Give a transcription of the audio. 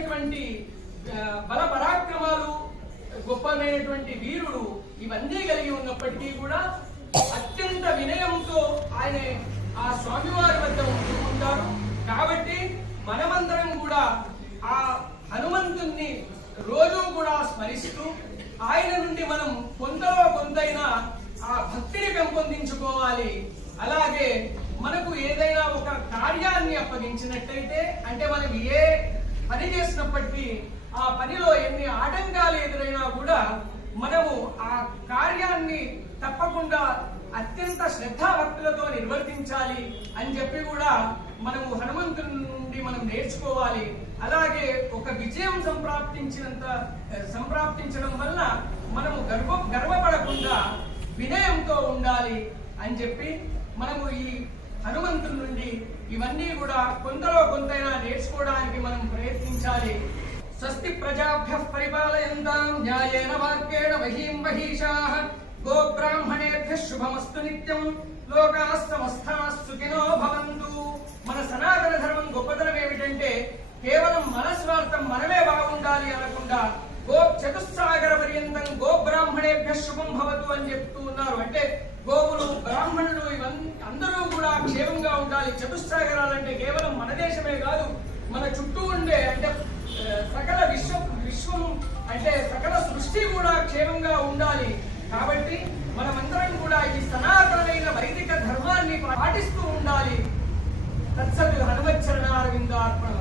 గొప్పనైనటువంటి బల పరాక్రమాలు, గొప్పనైనటువంటి వీరుడు ఇవన్నీ కలిగి ఉన్నప్పటికీ కూడా అత్యంత వినయంతో ఆయన ఆ స్వామివారి వద్ద ఉంటూ ఉంటారు. కాబట్టి మనమందరం కూడా ఆ హనుమంతుణ్ణి రోజు కూడా స్మరిస్తూ ఆయన నుండి మనం కొంతలో కొంతైనా ఆ భక్తిని పెంపొందించుకోవాలి. అలాగే మనకు ఏదైనా ఒక కార్యాన్ని అప్పగించినట్టయితే, అంటే మనం ఏ పని చేసినప్పటికీ ఆ పనిలో ఎన్ని ఆటంకాలు ఎదురైనా కూడా మనము ఆ కార్యాన్ని తప్పకుండా అత్యంత శ్రద్ధాభక్తులతో నిర్వర్తించాలి అని చెప్పి కూడా మనము హనుమంతుని నుండి మనం నేర్చుకోవాలి. అలాగే ఒక విజయం సంప్రాప్తించడం వల్ల మనము గర్వపడకుండా వినయంతో ఉండాలి అని చెప్పి మనము ఈ హనుమంతుని నుండి ఇవన్నీ కూడా కొంతలో కొంతైనా నేర్చుకోవడానికి మనం ప్రయత్నించాలి. స్వస్తి ప్రజాభ్యః పరిపాలయంతాం న్యాయేన వాక్యేన మహీం మహీషాః గోబ్రాహ్మణేభ్యః శుభమస్తు నిత్యం లోకాః సమస్తాః సుఖినో భవంతు. మన సనాతన ధర్మం గొప్పతనం ఏమిటంటే కేవలం మన స్వార్థం మనమే బాగుండాలి అనకుండా చతుస్సాగర పర్యంతం గోబ్రాహ్మణేభ్యః శుభం భవతు అని చెప్తూ ఉన్నారు. అంటే గోవులు, బ్రాహ్మణులు ఇవన్నీ అందరూ కూడా క్షేమంగా ఉండాలి. చతుస్సాగరాలంటే కేవలం మన దేశమే కాదు, మన చుట్టూ ఉండే అంటే సకల విశ్వం అంటే సకల సృష్టి కూడా క్షేమంగా ఉండాలి. కాబట్టి మనమందరం కూడా ఈ సనాతనమైన వైదిక ధర్మాన్ని పాటిస్తూ ఉండాలి. తత్సత్ హనుమచ్చరణారవిందార్పణ.